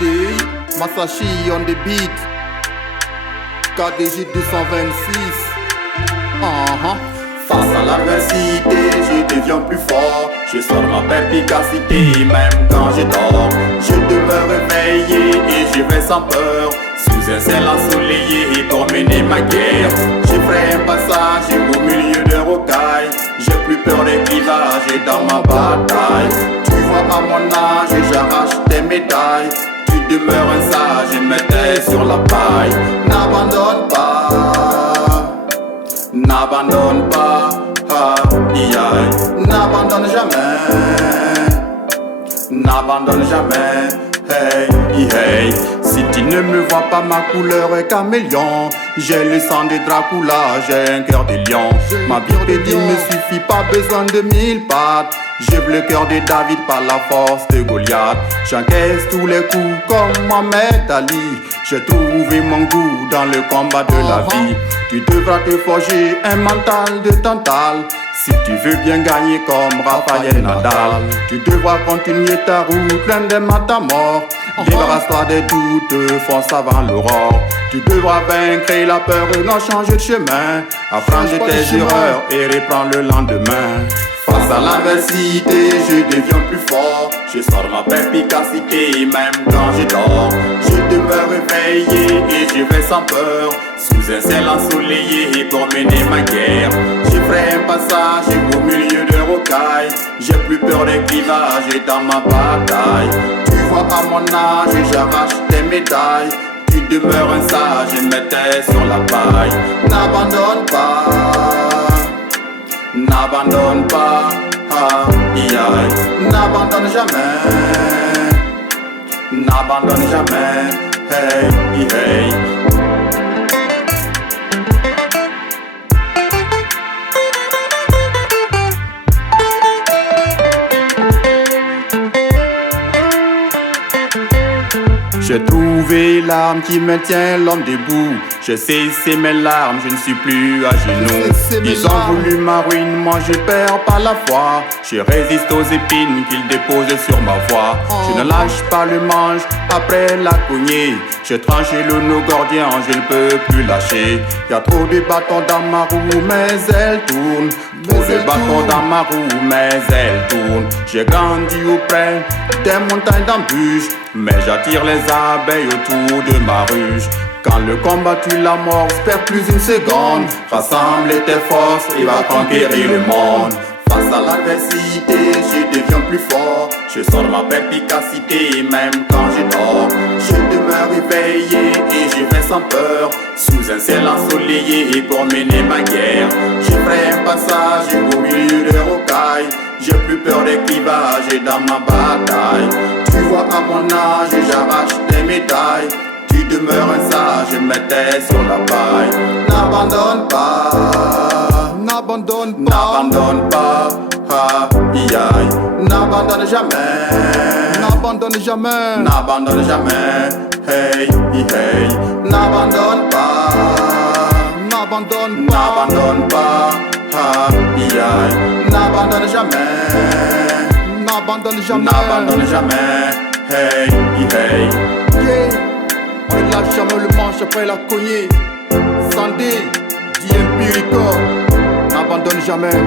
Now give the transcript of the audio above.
Sandy, Masashi on the beat, KDJ 226. Face à l'adversité, je deviens plus fort. Je sors ma perspicacité, même quand je dors. Je demeure réveillé et je vais sans peur, sous un ciel ensoleillé pour mener ma guerre. Je ferai un passage au milieu de rocailles. J'ai plus peur des clivages dans ma bataille. Tu vois à mon âge, j'arrache tes médailles. Tu demeures un sage, me tais sur la paille. N'abandonne pas, n'abandonne pas, n'abandonne jamais, n'abandonne jamais, hey, hey. Si tu ne me vois pas, ma couleur est caméléon. J'ai le sang de Dracula, j'ai un cœur de lion. Ma bipédie ne suffit pas, besoin de 1000 pattes. J'ai le cœur de David par la force de Goliath. J'encaisse tous les coups comme Mohamed Ali. J'ai trouvé mon goût dans le combat de la vie. Tu devras te forger un mental de Tantal. Si tu veux bien gagner comme Rafael Nadal, tu devras continuer ta route pleine de matamor. Débarrasse-toi des doutes, fonce avant l'aurore. Tu devras vaincre la peur et non changer de chemin. Affranchis tes erreurs et reprends le lendemain. Face à l'adversité, je deviens plus fort. Je sors ma perspicacité, même quand je dors. Je demeure réveillé et je vais sans peur, sous un ciel ensoleillé pour mener ma guerre. Je ferai un passage au milieu de rocailles. J'ai plus peur des clivages dans ma bataille. Tu vois à mon âge, j'arrache tes médailles. Tu demeures un sage, me tais sur la paille. N'abandonne pas, n'abandonne pas, n'abandonne jamais, n'abandonne jamais, hey, hey. J'ai trouvé l'arme qui maintient l'homme debout. J'ai cessé mes larmes, je ne suis plus à genoux. Ils ont voulu ma ruine, moi je perds pas la foi. Je résiste aux épines qu'ils déposent sur ma voie. Je ne lâche pas le manche après la cognée. J'ai tranché le nœud gordien, je ne peux plus lâcher. Y a trop de bâtons dans ma roue, mais elle tourne. Trop de bâtons dans ma roue, mais elle tourne. J'ai grandi auprès des montagnes d'embûches, mais j'attire les abeilles autour de ma ruche. Quand le combat tue la mort, perds plus une seconde. Rassemble tes forces, il va conquérir le monde. Face à l'adversité, je deviens plus fort. Je sors ma perspicacité, même quand je dors. Je demeure réveillé et je vais sans peur, sous un ciel ensoleillé pour mener ma guerre. Je ferai un passage au milieu de rocailles. J'ai plus peur des clivages dans ma bataille. Tu vois à mon âge, j'arrache tes médailles. Tu demeures un sage, me tais sur la paille. N'abandonne pas, N'abandonne pas, n'abandonne pas, n'abandonne jamais, n'abandonne jamais, n'abandonne jamais, hey, hey. N'abandonne pas, n'abandonne pas, n'abandonne pas, n'abandonne jamais, n'abandonne jamais, n'abandonne jamais, hey, hey. Yeah. On ne lâche jamais le manche après la cognée. Sandy, DMP Record, n'abandonne jamais.